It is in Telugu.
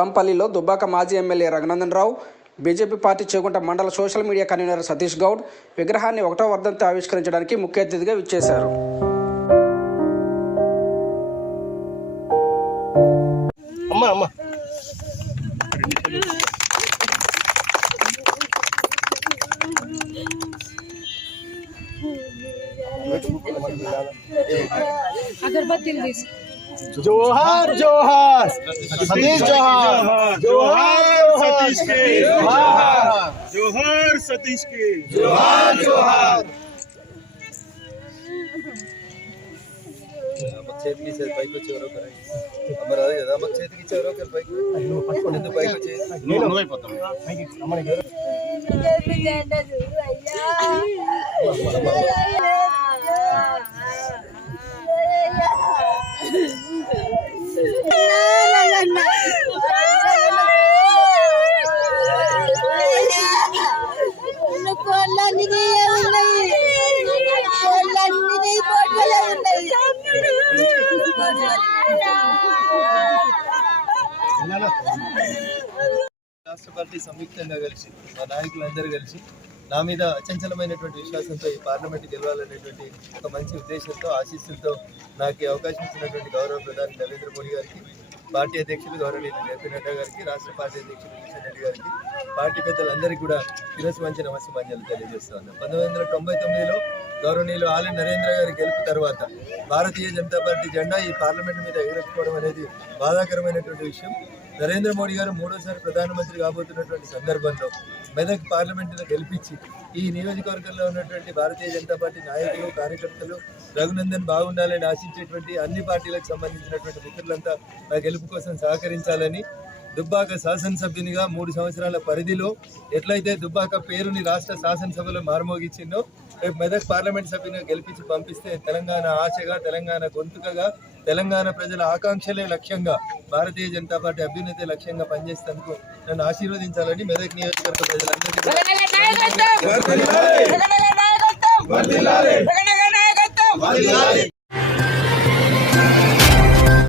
మలంపల్లిలో దుబ్బాక మాజీ MLA Raghunandan Rao, BJP party Chegunta మండల social media convener Satish Goud విగ్రహాన్ని 1వ వర్ధంతి ఆవిష్కరించడానికి ముఖ్య అతిథిగా విచ్చేశారు. जोहार जोहार सतीश जोहार जोहार सतीश के जोहार जोहार सतीश के जोहार जोहार చేతికి చేతి పైకి వచ్చి ఎవరో మరి అదే కదా మాకు చేతికి ఇచ్చి ఎవరో పైకి ఎందుకు పైకి వచ్చి నేను అయిపోతాం రాష్ట్ర పార్టీ సంయుక్తంగా కలిసి మా నాయకులందరూ కలిసి నా మీద అచంచలమైనటువంటి విశ్వాసంతో ఈ పార్లమెంట్ గెలవాలనేటువంటి ఒక మంచి ఉద్దేశంతో ఆశీస్సులతో నాకు అవకాశం ఇచ్చినటువంటి గౌరవ ప్రధాని నరేంద్ర మోడీ గారికి, పార్టీ అధ్యక్షులు గౌరవనీయులు జేపీ నడ్డా గారికి, రాష్ట్ర పార్టీ అధ్యక్షులు కిషన్ రెడ్డి గారికి, పార్టీ పెద్దలందరికీ కూడా శిరస్సు మంచి నమస్సుమాంజలు తెలియజేస్తా ఉన్నాను. 1999లో గౌరవనీయులు ఆలయ నరేంద్ర గారి గెలుపు తర్వాత భారతీయ జనతా పార్టీ జెండా ఈ పార్లమెంట్ మీద ఎగరేసుకోవడం అనేది బాధాకరమైనటువంటి విషయం. నరేంద్ర మోడీ గారు 3వసారి ప్రధానమంత్రి కాబోతున్నటువంటి సందర్భంలో మెదక్ పార్లమెంటును గెలిపించి ఈ నియోజకవర్గంలో ఉన్నటువంటి భారతీయ జనతా పార్టీ నాయకులు, కార్యకర్తలు రఘునందన్ బాగుండాలని ఆశించేటువంటి అన్ని పార్టీలకు సంబంధించినటువంటి మిత్రులంతా నా గెలుపు కోసం సహకరించాలని, దుబ్బాక శాసనసభ్యునిగా 3 సంవత్సరాల పరిధిలో ఎట్లయితే దుబ్బాక పేరుని రాష్ట్ర శాసనసభలో మార్మోగించిందో రేపు మెదక్ పార్లమెంట్ సభ్యునిగా గెలిపించి పంపిస్తే తెలంగాణ ఆశగా, తెలంగాణ గొంతుకగా, తెలంగాణ ప్రజల ఆకాంక్షలే లక్ష్యంగా, భారతీయ జనతా పార్టీ అభ్యున్నతే లక్ష్యంగా పనిచేసేందుకు నన్ను ఆశీర్వదించాలని మెదక్ నియోజకవర్గ ప్రజలందరికీ